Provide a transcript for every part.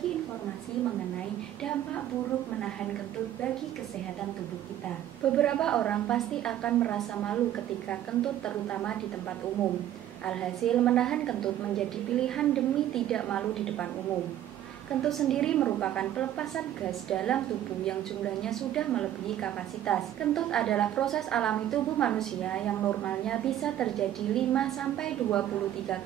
berbagi informasi mengenai dampak buruk menahan kentut bagi kesehatan tubuh kita. Beberapa orang pasti akan merasa malu ketika kentut, terutama di tempat umum. Alhasil, menahan kentut menjadi pilihan demi tidak malu di depan umum. Kentut sendiri merupakan pelepasan gas dalam tubuh yang jumlahnya sudah melebihi kapasitas. Kentut adalah proses alami tubuh manusia yang normalnya bisa terjadi 5-23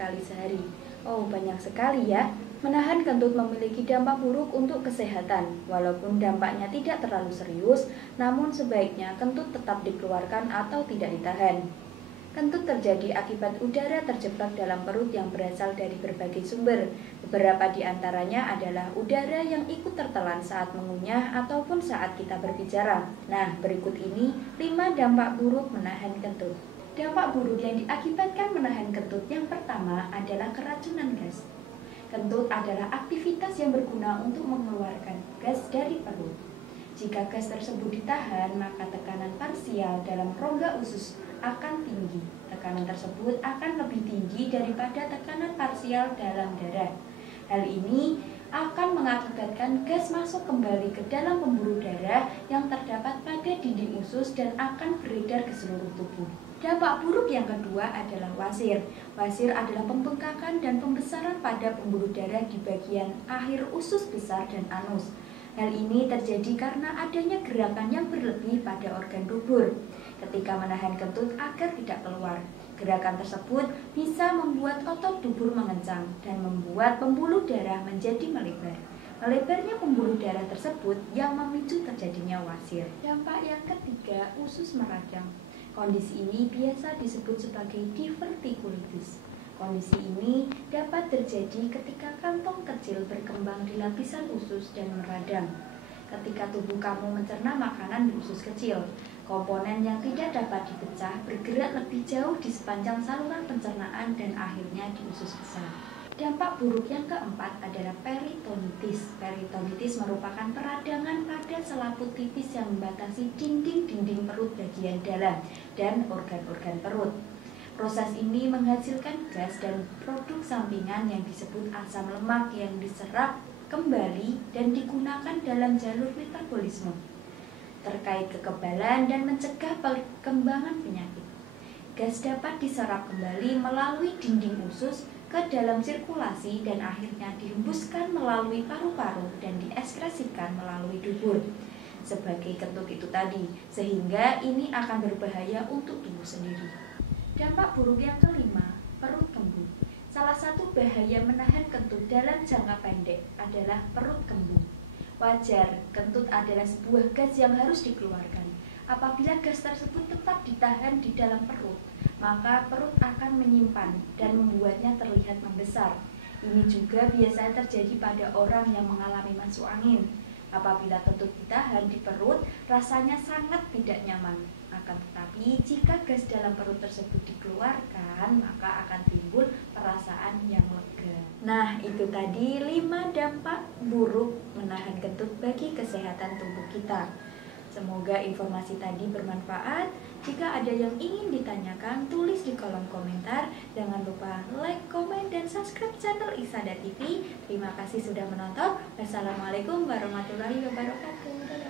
kali sehari. Oh, banyak sekali ya. Menahan kentut memiliki dampak buruk untuk kesehatan. Walaupun dampaknya tidak terlalu serius, namun sebaiknya kentut tetap dikeluarkan atau tidak ditahan. Kentut terjadi akibat udara terjebak dalam perut yang berasal dari berbagai sumber. Beberapa di antaranya adalah udara yang ikut tertelan saat mengunyah ataupun saat kita berbicara. Nah, berikut ini 5 dampak buruk menahan kentut. Dampak buruk yang diakibatkan menahan kentut yang pertama adalah keracunan gas. Kentut adalah aktivitas yang berguna untuk mengeluarkan gas dari perut. Jika gas tersebut ditahan, maka tekanan parsial dalam rongga usus akan tinggi. Tekanan tersebut akan lebih tinggi daripada tekanan parsial dalam darah. Hal ini akan mengakibatkan gas masuk kembali ke dalam pembuluh darah yang terdapat pada dinding usus dan akan beredar ke seluruh tubuh. Dampak buruk yang kedua adalah wasir. Wasir adalah pembengkakan dan pembesaran pada pembuluh darah di bagian akhir usus besar dan anus. Hal ini terjadi karena adanya gerakan yang berlebih pada organ dubur ketika menahan kentut agar tidak keluar. Gerakan tersebut bisa membuat otot dubur mengencang dan membuat pembuluh darah menjadi melebar. Melebarnya pembuluh darah tersebut yang memicu terjadinya wasir. Dampak yang ketiga, usus meradang. Kondisi ini biasa disebut sebagai divertikulitis. Kondisi ini dapat terjadi ketika kantong kecil berkembang di lapisan usus dan meradang. Ketika tubuh kamu mencerna makanan di usus kecil, komponen yang tidak dapat dipecah bergerak lebih jauh di sepanjang saluran pencernaan dan akhirnya di usus besar. Dampak buruk yang keempat adalah peritonitis. Peritonitis merupakan peradangan pada selaput tipis yang membatasi dinding-dinding perut bagian dalam dan organ-organ perut. Proses ini menghasilkan gas dan produk sampingan yang disebut asam lemak yang diserap kembali dan digunakan dalam jalur metabolisme terkait kekebalan dan mencegah perkembangan penyakit. Gas dapat diserap kembali melalui dinding usus ke dalam sirkulasi dan akhirnya dihembuskan melalui paru-paru dan dieskresikan melalui dubur sebagai kentut itu tadi, sehingga ini akan berbahaya untuk tubuh sendiri. Dampak buruk yang kelima, perut kembung. Salah satu bahaya menahan kentut dalam jangka pendek adalah perut kembung. Wajar, kentut adalah sebuah gas yang harus dikeluarkan. Apabila gas tersebut tetap ditahan di dalam perut, maka perut akan menyimpan dan membuatnya terlihat membesar. Ini juga biasanya terjadi pada orang yang mengalami masuk angin. Apabila kentut ditahan di perut, rasanya sangat tidak nyaman. Akan tetapi, jika gas dalam perut tersebut dikeluarkan, maka akan timbul perasaan yang lega. Nah, itu tadi 5 dampak buruk menahan kentut bagi kesehatan tubuh kita. Semoga informasi tadi bermanfaat. Jika ada yang ingin ditanyakan, tulis di kolom komentar. Jangan lupa like, komen, dan subscribe channel Isada TV. Terima kasih sudah menonton. Wassalamualaikum warahmatullahi wabarakatuh.